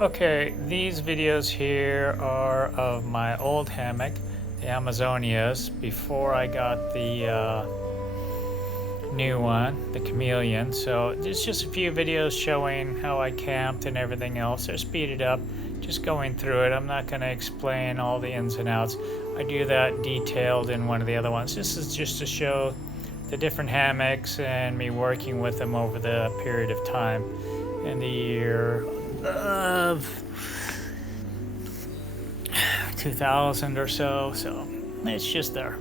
Okay, these videos here are of my old hammock, the Amazonias, before I got the new one, the Chameleon. So it's just a few videos showing how I camped and everything else. They're speeded up, just going through it. I'm not going to explain all the ins and outs. I do that detailed in one of the other ones. This is just to show the different hammocks and me working with them over the period of time in the year of 2000 or so. So it's just there.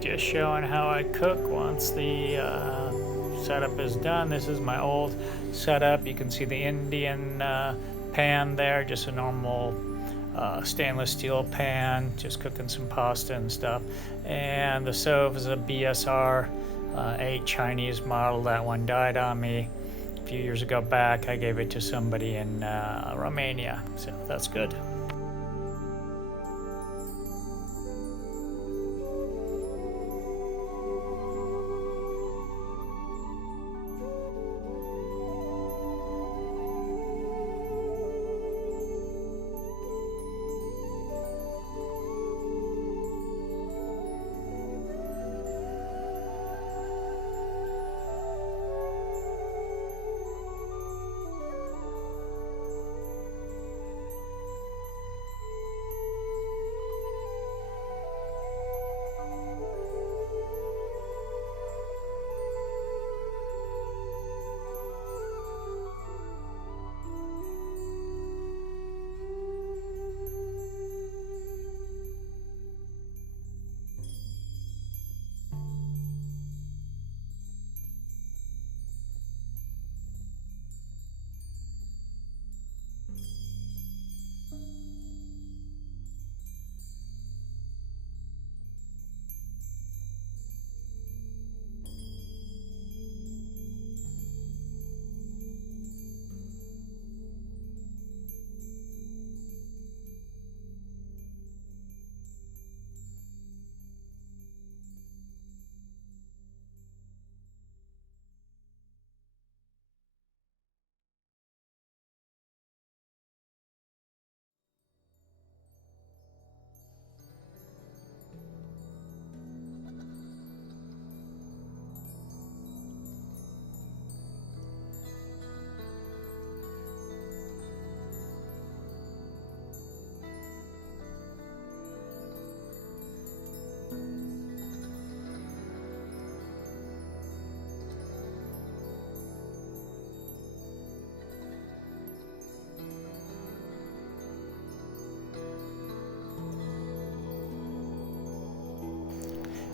Just showing how I cook once the setup is done. This is my old setup. You can see the Indian pan there, just a normal stainless steel pan, just cooking some pasta and stuff. And the stove is a BSR 8 Chinese model. That one died on me a few years ago back. I gave it to somebody in Romania, so that's good.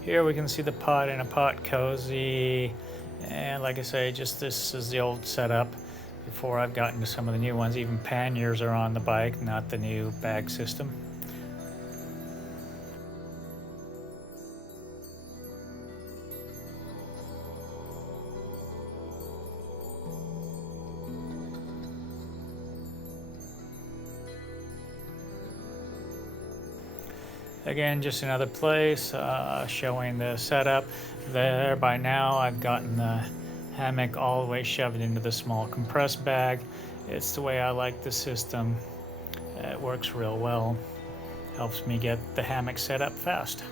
Here we can see the pot in a pot cozy, and like I say, just this is the old setup before I've gotten to some of the new ones. Even panniers are on the bike, not the new bag system. Again, just another place showing the setup. There, by now, I've gotten the hammock all the way shoved into the small compressed bag. It's the way I like the system. It works real well. Helps me get the hammock set up fast.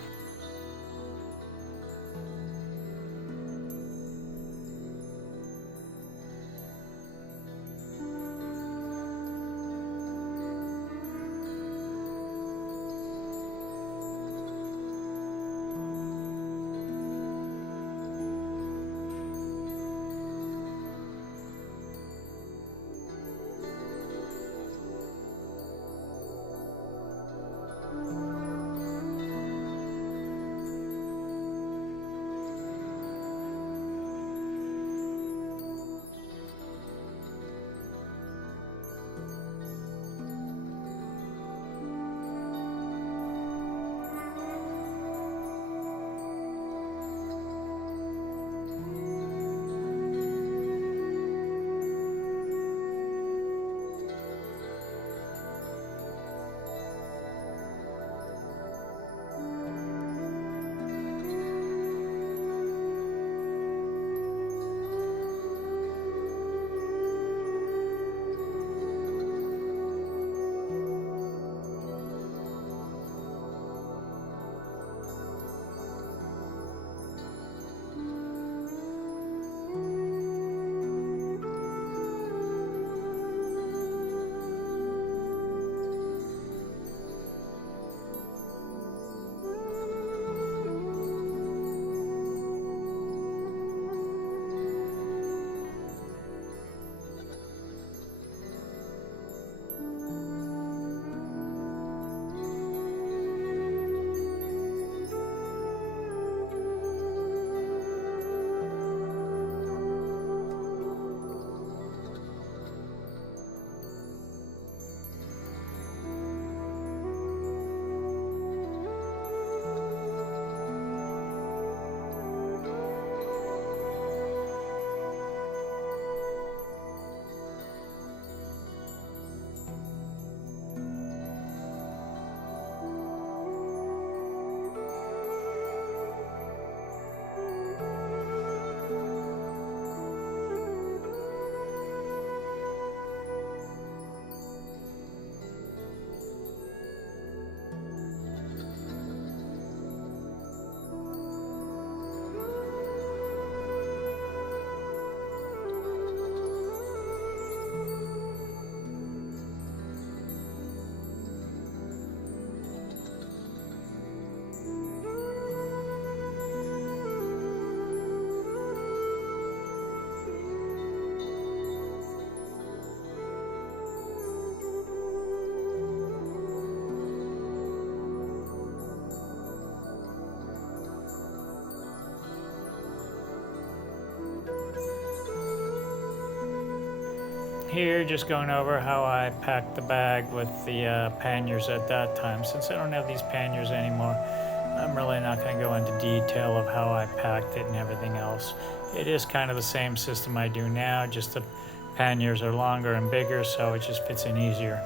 Here, just going over how I packed the bag with the panniers at that time. Since I don't have these panniers anymore, I'm really not going to go into detail of how I packed it and everything else. It is kind of the same system I do now, just the panniers are longer and bigger, so it just fits in easier.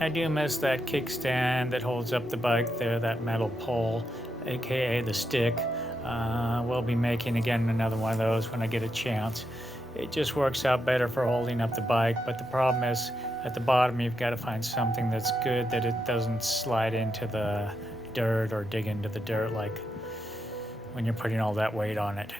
I do miss that kickstand that holds up the bike there, that metal pole, aka the stick. We'll be making again another one of those when I get a chance. It just works out better for holding up the bike, but the problem is at the bottom you've got to find something that's good, that it doesn't slide into the dirt or dig into the dirt like when you're putting all that weight on it.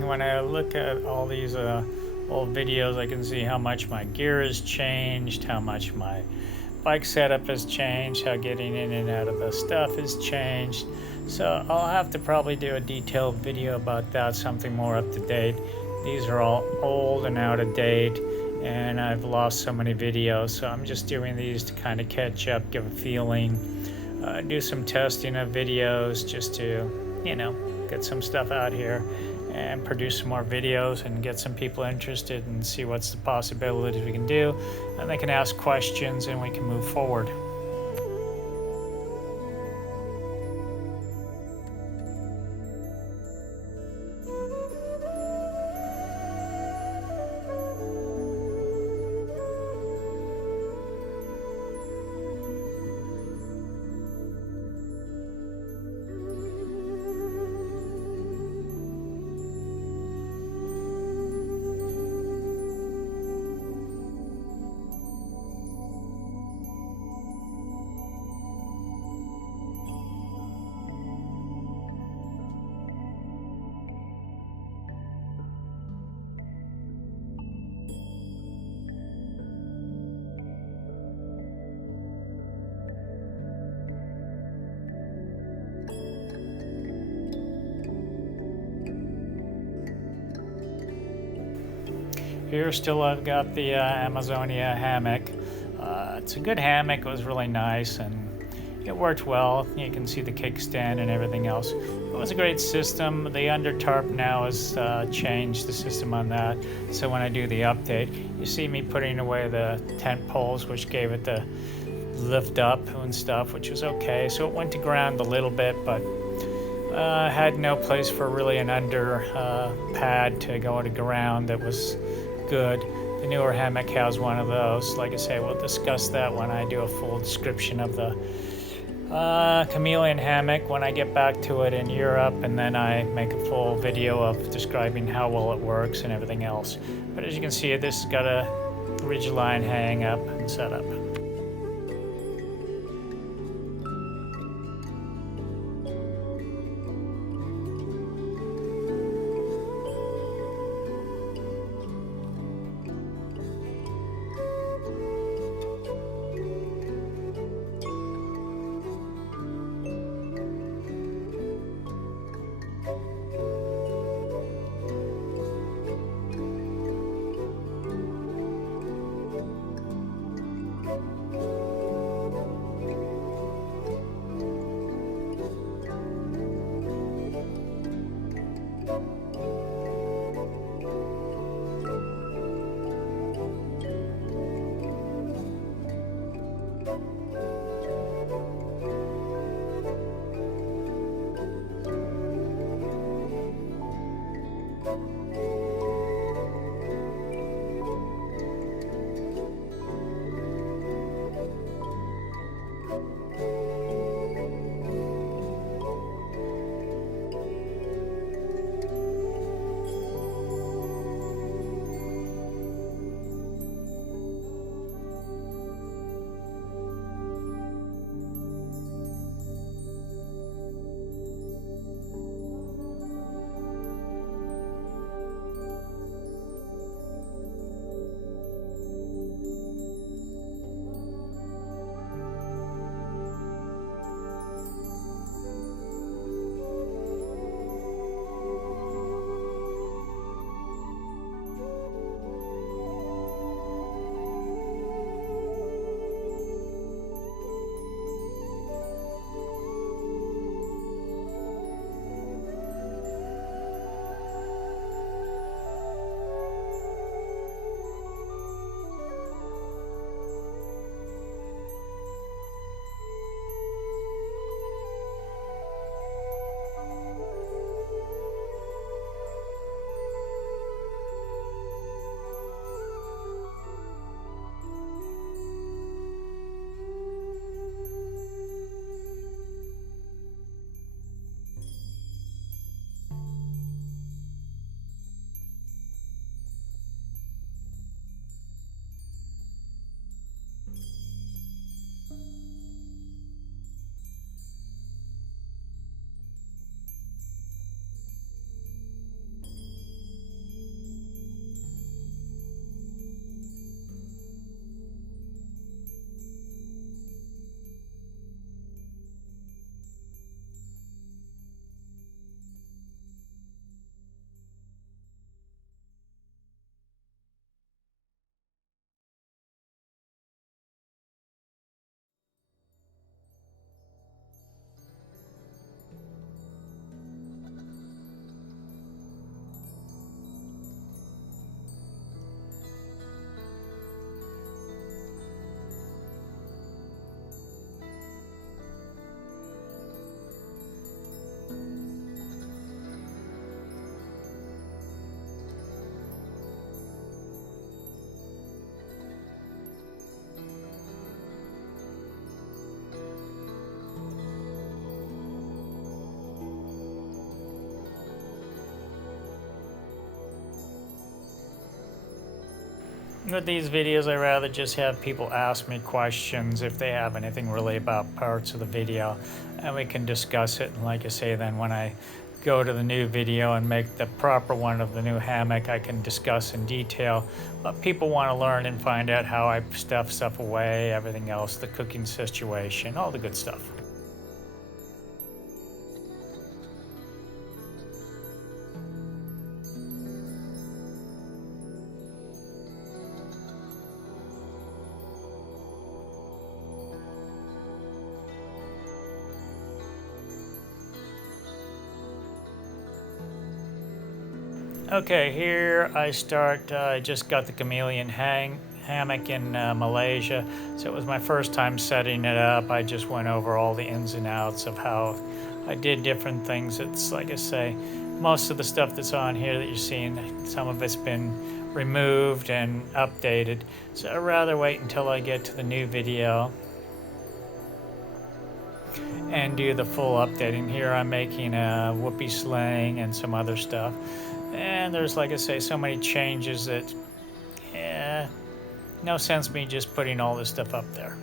When I look at all these old videos, I can see how much my gear has changed, how much my bike setup has changed, how getting in and out of the stuff has changed. So I'll have to probably do a detailed video about that, something more up to date. These are all old and out of date, and I've lost so many videos, so I'm just doing these to kind of catch up, give a feeling, do some testing of videos just to, you know, get some stuff out here and produce some more videos and get some people interested and see what's the possibilities we can do, and they can ask questions and we can move forward. Here still I've got the Amazonia hammock. It's a good hammock. It was really nice and it worked well. You can see the kickstand and everything else. It was a great system. The under tarp now has changed the system on that. So when I do the update, you see me putting away the tent poles, which gave it the lift up and stuff, which was okay. So it went to ground a little bit, but had no place for really an under pad to go to ground that was good. The newer hammock has one of those. Like I say, we'll discuss that when I do a full description of the Chameleon Hammock when I get back to it in Europe, and then I make a full video of describing how well it works and everything else. But as you can see, this has got a ridgeline hang up and setup. With these videos, I rather just have people ask me questions if they have anything really about parts of the video, and we can discuss it. And like I say, then when I go to the new video and make the proper one of the new hammock, I can discuss in detail what people want to learn and find out how I stuff stuff away, everything else, the cooking situation, all the good stuff. Okay, here I start, I just got the Chameleon Hammock in Malaysia, so it was my first time setting it up. I just went over all the ins and outs of how I did different things. It's like I say, most of the stuff that's on here that you're seeing, some of it's been removed and updated, so I'd rather wait until I get to the new video and do the full updating. Here I'm making a whoopee sling and some other stuff. And there's, like I say, so many changes that, no sense me just putting all this stuff up there.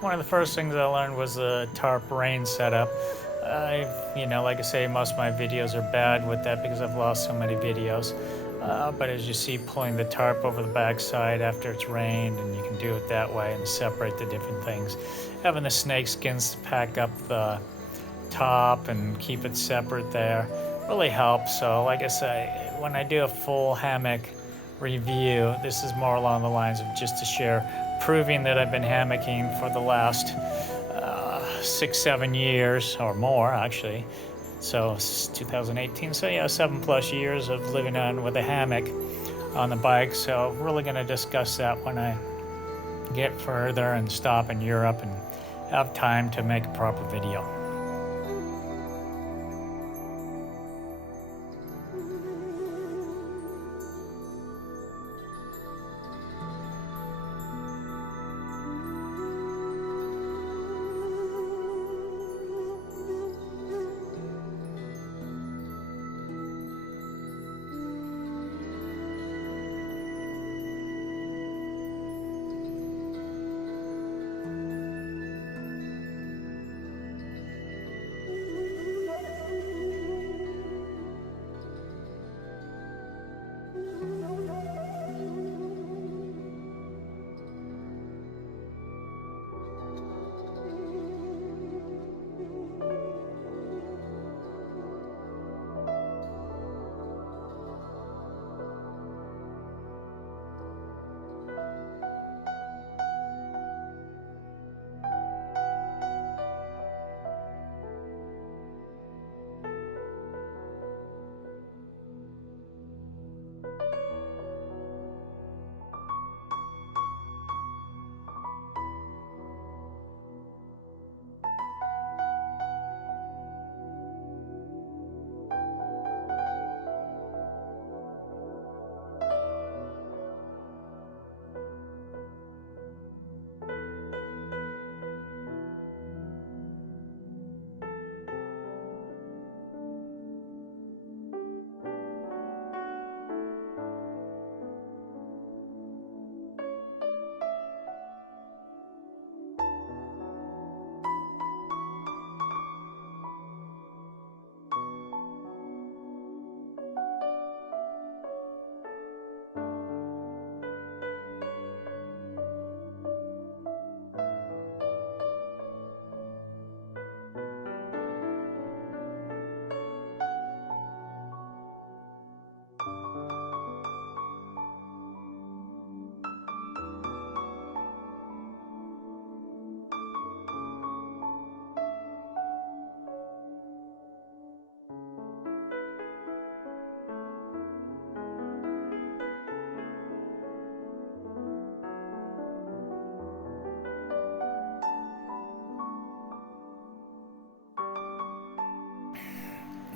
One of the first things I learned was the tarp rain setup. Like I say, most of my videos are bad with that because I've lost so many videos. But as you see, pulling the tarp over the backside after it's rained, and you can do it that way and separate the different things. Having the snake skins pack up the top and keep it separate there really helps. So like I say, when I do a full hammock review, this is more along the lines of just to share, proving that I've been hammocking for the last 6-7 years or more actually. So it's 2018, so yeah, 7+ years of living on with a hammock on the bike. So really going to discuss that when I get further and stop in Europe and have time to make a proper video.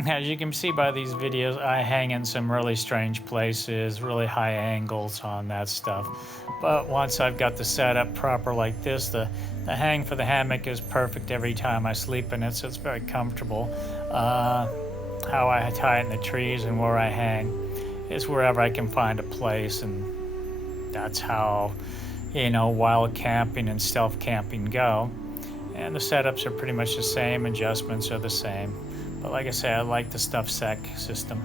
As you can see by these videos, I hang in some really strange places, really high angles on that stuff. But once I've got the setup proper like this, the hang for the hammock is perfect every time I sleep in it, so it's very comfortable. How I tie it in the trees and where I hang is wherever I can find a place, and that's how, wild camping and stealth camping go. And the setups are pretty much the same, adjustments are the same. But like I say, I like the stuff sec system.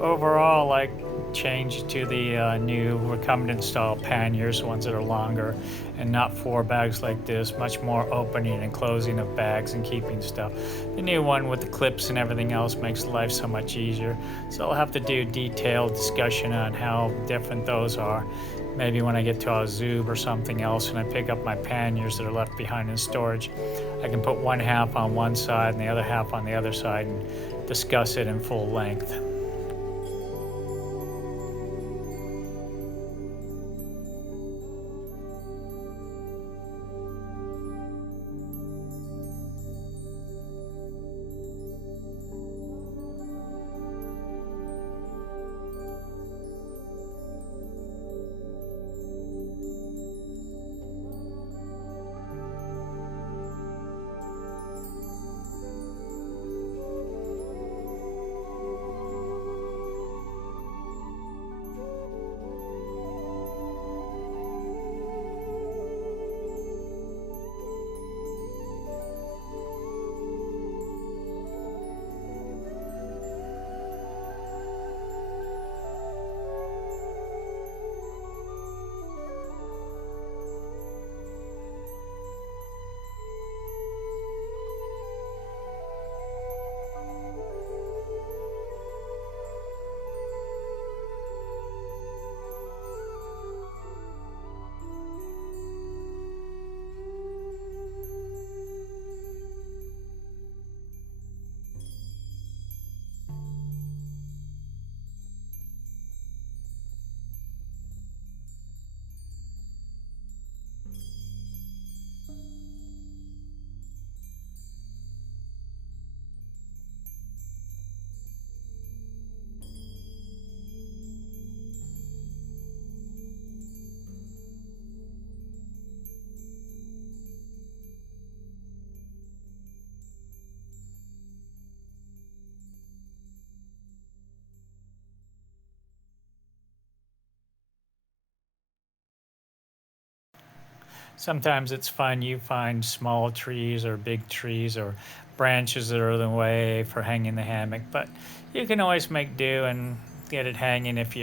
Overall, I changed to the new recumbent style panniers, ones that are longer and not 4 bags like this, much more opening and closing of bags and keeping stuff. The new one with the clips and everything else makes life so much easier. So I'll have to do a detailed discussion on how different those are. Maybe when I get to AZUB or something else and I pick up my panniers that are left behind in storage, I can put one half on one side and the other half on the other side and discuss it in full length. Sometimes it's fun. You find small trees or big trees or branches that are in the way for hanging the hammock, but you can always make do and get it hanging. If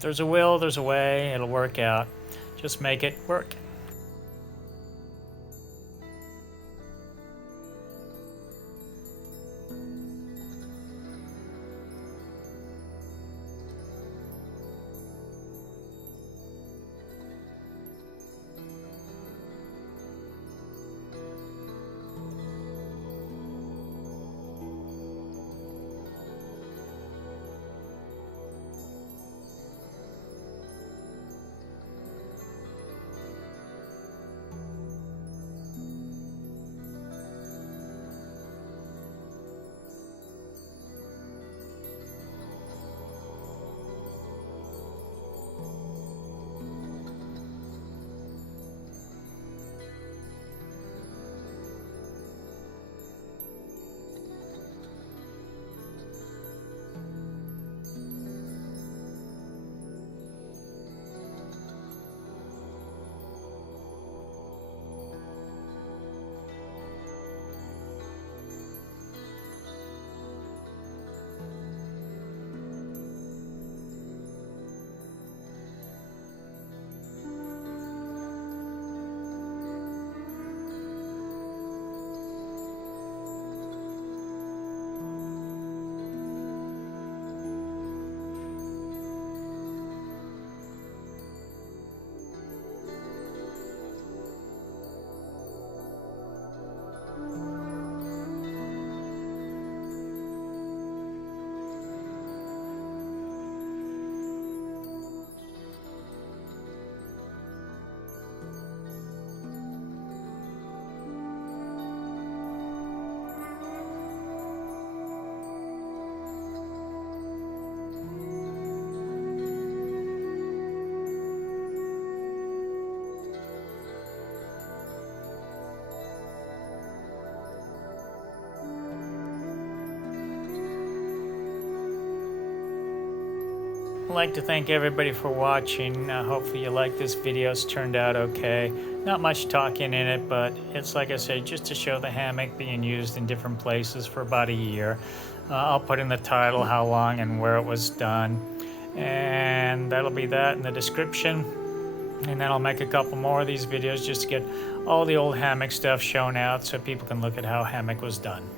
there's a will, there's a way. It'll work out. Just make it work. I'd like to thank everybody for watching. Hopefully you like this video. It's turned out okay. Not much talking in it, but it's like I said, just to show the hammock being used in different places for about a year. I'll put in the title, how long and where it was done. And that'll be that in the description. And then I'll make a couple more of these videos just to get all the old hammock stuff shown out so people can look at how hammock was done.